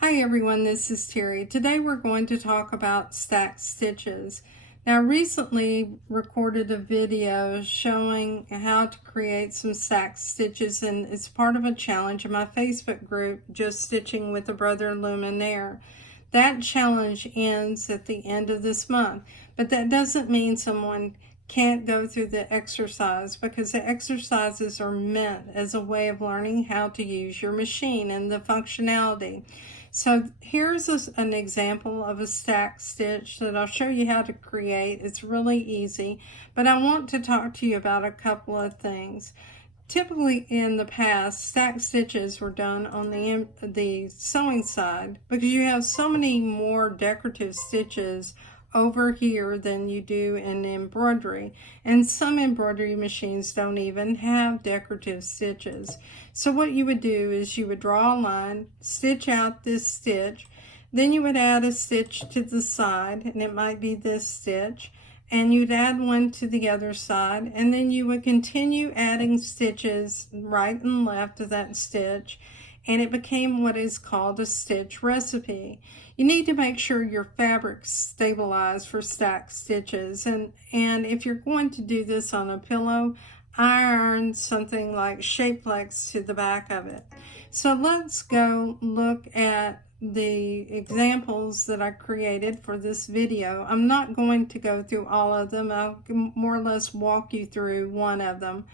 Hi everyone, this is Terry. Today we're going to talk about stacked stitches. Now I recently recorded a video showing how to create some stacked stitches, and it's part of a challenge in my Facebook group, Just Stitching with a Brother Luminaire. That challenge ends at the end of this month, but that doesn't mean someone can't go through the exercise, because the exercises are meant as a way of learning how to use your machine and the functionality. So here's an example of a stack stitch that I'll show you how to create. It's really easy, but I want to talk to you about a couple of things. Typically in the past, stack stitches were done on the sewing side because you have so many more decorative stitches over here than you do in embroidery, and some embroidery machines don't even have decorative stitches. So what you would do is you would draw a line, stitch out this stitch, then you would add a stitch to the side, and it might be this stitch, and you'd add one to the other side, and then you would continue adding stitches right and left of that stitch, and it became what is called a stitch recipe. You need to make sure your fabric's stabilized for stacked stitches, and if you're going to do this on a pillow, iron something like Shapeflex to the back of it. So let's go look at the examples that I created for this video. I'm not going to go through all of them. I'll more or less walk you through one of them.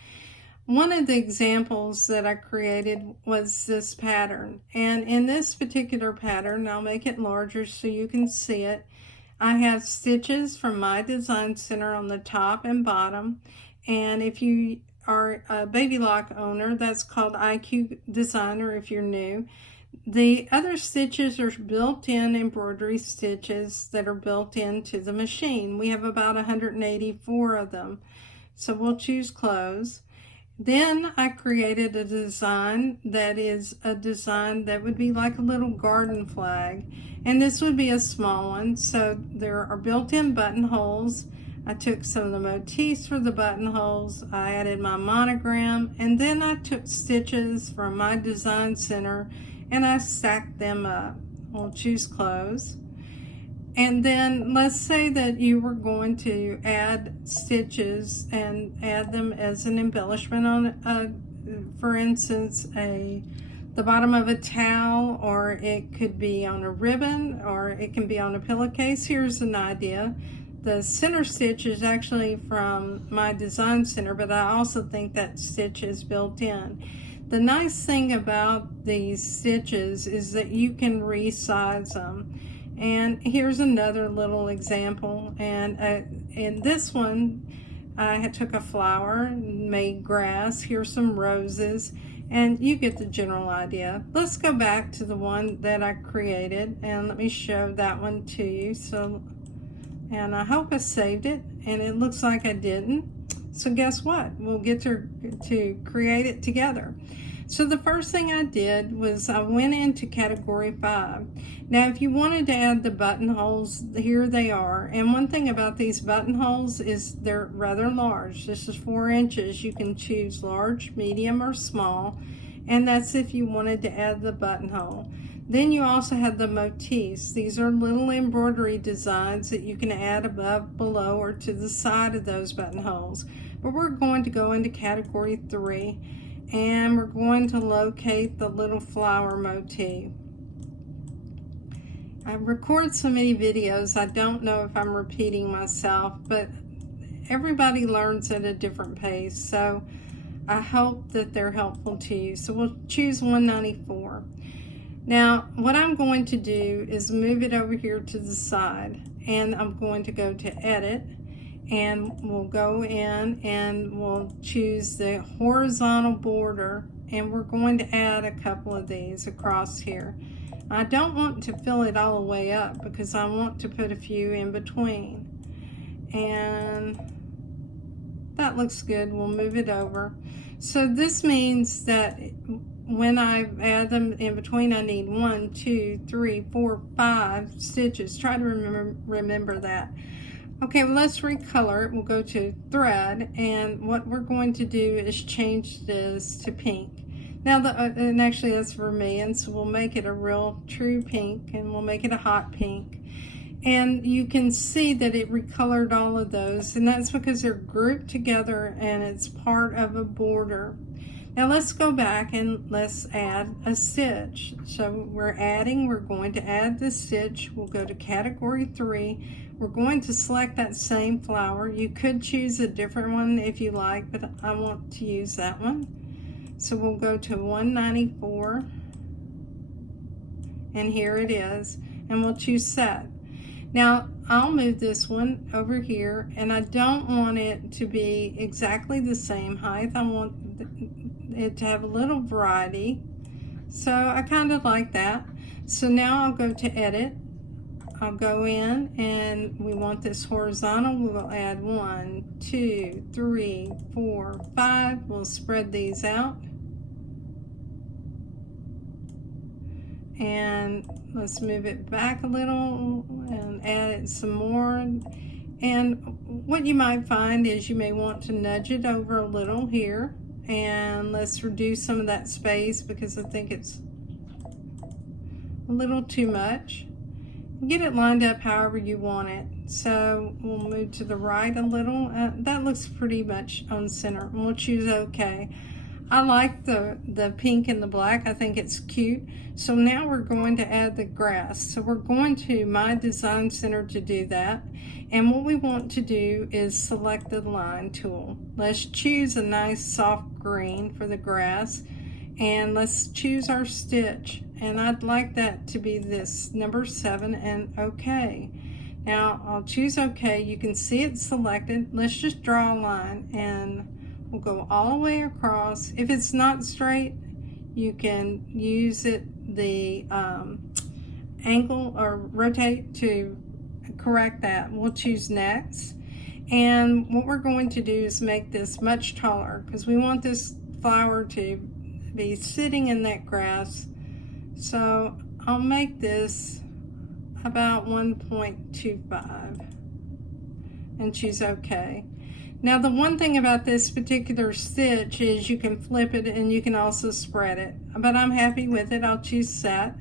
One of the examples that I created was this pattern, and in this particular pattern, I'll make it larger so you can see it. I have stitches from my design center on the top and bottom, and if you are a Baby Lock owner, that's called IQ Designer if you're new. The other stitches are built-in embroidery stitches that are built into the machine. We have about 184 of them, so we'll choose close. Then I created a design that is a design that would be like a little garden flag, and this would be a small one. So there are built-in buttonholes. I took some of the motifs for the buttonholes, I added my monogram, and then I took stitches from my design center and I stacked them up. We'll choose close. And then let's say that you were going to add stitches and add them as an embellishment on, for instance, the bottom of a towel, or it could be on a ribbon, or it can be on a pillowcase. Here's an idea. The center stitch is actually from my design center, but I also think that stitch is built in. The nice thing about these stitches is that you can resize them. And here's another little example, and in this one I took a flower, made grass, here's some roses, and you get the general idea. Let's go back to the one that I created, and let me show that one to you. So, and I hope I saved it, and it looks like I didn't. So guess what? We'll get to create it together. So the first thing I did was I went into category 5. Now if you wanted to add the buttonholes, here they are. And one thing about these buttonholes is they're rather large. This is 4 inches. You can choose large, medium, or small. And that's if you wanted to add the buttonhole. Then you also have the motifs. These are little embroidery designs that you can add above, below, or to the side of those buttonholes. But we're going to go into category 3. And we're going to locate the little flower motif. I record so many videos, I don't know if I'm repeating myself, but everybody learns at a different pace, so I hope that they're helpful to you. So we'll choose 194. Now what I'm going to do is move it over here to the side, and I'm going to go to edit, and we'll go in and we'll choose the horizontal border, and we're going to add a couple of these across here. I don't want to fill it all the way up because I want to put a few in between, and that looks good. We'll move it over. So this means that when I add them in between, I need 1, 2, 3, 4, 5 stitches. Try to remember that. Okay, well, let's recolor it. We'll go to thread, and what we're going to do is change this to pink. Now, and actually that's vermilion, so we'll make it a real true pink, and we'll make it a hot pink. And you can see that it recolored all of those, and that's because they're grouped together and it's part of a border. Now let's go back and let's add a stitch. So we're going to add the stitch. We'll go to category 3. We're going to select that same flower. You could choose a different one if you like, but I want to use that one. So we'll go to 194, and here it is, and we'll choose set. Now I'll move this one over here, and I don't want it to be exactly the same height. I want it to have a little variety, so I kind of like that. So now I'll go to edit. I'll go in, and we want this horizontal. We will add 1, 2, 3, 4, 5. We'll spread these out, and let's move it back a little and add it some more. And what you might find is you may want to nudge it over a little here, and let's reduce some of that space because I think it's a little too much. Get it lined up however you want it. So we'll move to the right a little. That looks pretty much on center, and we'll choose OK. I like the pink and the black. I think it's cute. So now we're going to add the grass. So we're going to My Design Center to do that. And what we want to do is select the line tool. Let's choose a nice soft green for the grass. And let's choose our stitch. And I'd like that to be this number 7 and OK. Now I'll choose OK. You can see it's selected. Let's just draw a line, and we'll go all the way across. If it's not straight, you can use the angle or rotate to correct that. We'll choose next. And what we're going to do is make this much taller because we want this flower to be sitting in that grass. So I'll make this about 1.25 and choose OK. Now the one thing about this particular stitch is you can flip it and you can also spread it, but I'm happy with it. I'll choose set.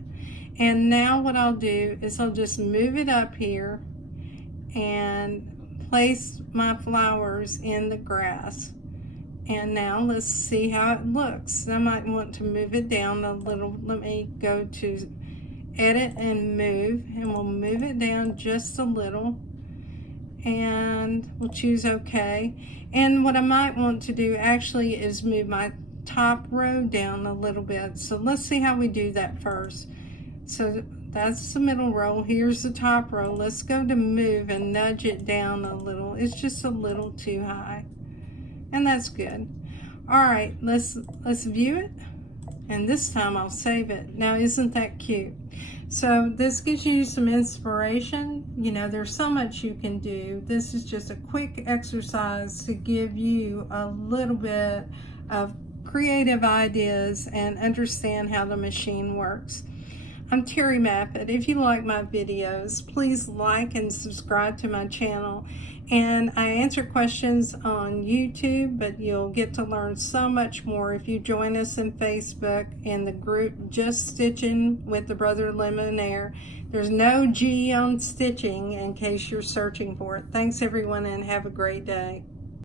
And now what I'll do is I'll just move it up here and place my flowers in the grass. And now let's see how it looks. I might want to move it down a little. Let me go to edit and move, and we'll move it down just a little, and we'll choose OK. And what I might want to do actually is move my top row down a little bit. So let's see how we do that first. So that's the middle row. Here's the top row. Let's go to move and nudge it down a little. It's just a little too high. And that's good. All right, let's view it, and this time I'll save it. Now isn't that cute? So this gives you some inspiration. You know, there's so much you can do. This is just a quick exercise to give you a little bit of creative ideas and understand how the machine works. I'm Terry Maffitt. If you like my videos, please like and subscribe to my channel. And I answer questions on YouTube, but you'll get to learn so much more if you join us in Facebook in the group Just Stitching with the Brother Luminaire. There's no G on stitching in case you're searching for it. Thanks everyone, and have a great day.